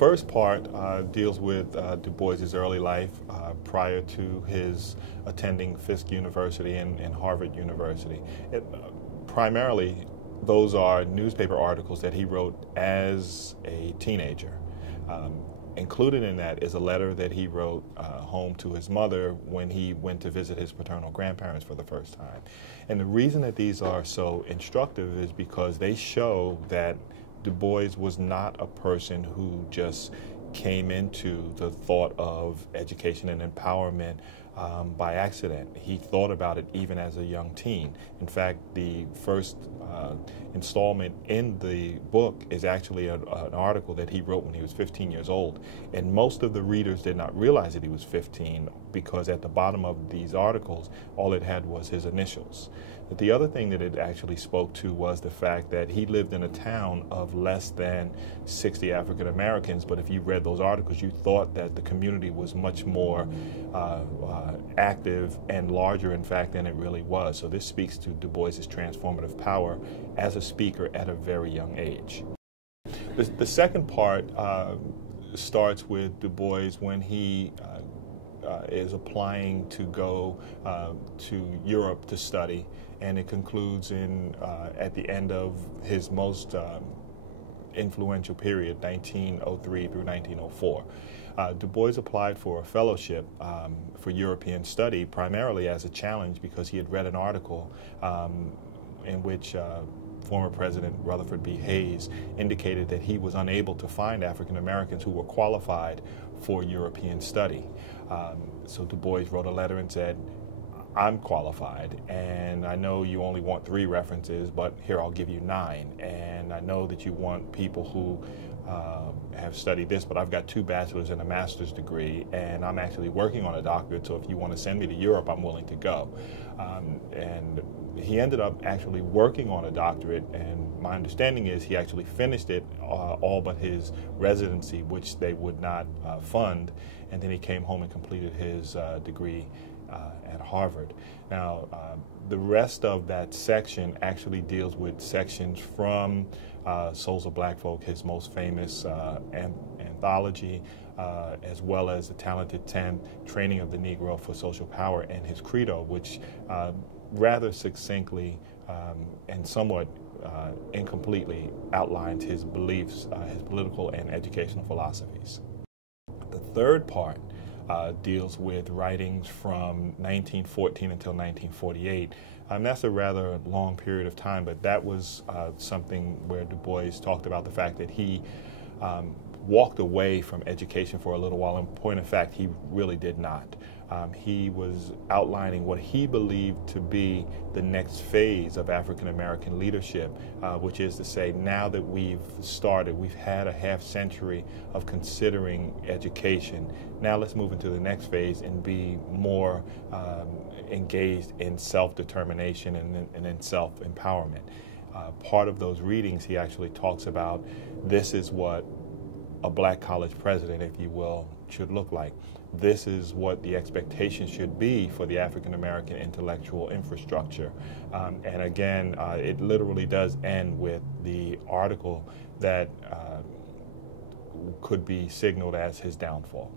first part deals with Du Bois's early life prior to his attending Fisk University and Harvard University. Primarily, those are newspaper articles that he wrote as a teenager. Included in that is a letter that he wrote home to his mother when he went to visit his paternal grandparents for the first time. And the reason that these are so instructive is because they show that Du Bois was not a person who just came into the thought of education and empowerment by accident. He thought about it even as a young teen. In fact, the first installment in the book is actually an article that he wrote when he was 15 years old. And most of the readers did not realize that he was 15 because at the bottom of these articles, all it had was his initials. But the other thing that it actually spoke to was the fact that he lived in a town of less than 60 African Americans, but if you read those articles, you thought that the community was much more active and larger, in fact, than it really was. So this speaks to Du Bois's transformative power as a speaker at a very young age. The second part starts with Du Bois when he is applying to go to Europe to study, and it concludes at the end of his most influential period, 1903 through 1904. Du Bois applied for a fellowship for European study, primarily as a challenge because he had read an article in which former President Rutherford B. Hayes indicated that he was unable to find African Americans who were qualified for European study. So Du Bois wrote a letter and said, I'm qualified, and I know you only want 3 references, but here I'll give you 9. And I know that you want people who have studied this, but I've got 2 bachelor's and a master's degree, and I'm actually working on a doctorate, so if you want to send me to Europe, I'm willing to go. And he ended up actually working on a doctorate, and my understanding is he actually finished it, all but his residency, which they would not fund, and then he came home and completed his degree at Harvard. Now, the rest of that section actually deals with sections from Souls of Black Folk, his most famous anthology, as well as The Talented 10, Training of the Negro for Social Power, and his credo, which rather succinctly and somewhat incompletely outlined his beliefs, his political and educational philosophies. The third part deals with writings from 1914 until 1948. That's a rather long period of time, but that was something where Du Bois talked about the fact that he walked away from education for a little while. In point of fact, he really did not. He was outlining what he believed to be the next phase of African American leadership, which is to say, now that we've had a half century of considering education, now let's move into the next phase and be more engaged in self-determination and in self-empowerment. Part of those readings, he actually talks about this is what a black college president, if you will, should look like. This is what the expectation should be for the African American intellectual infrastructure. And again, it literally does end with the article that could be signaled as his downfall.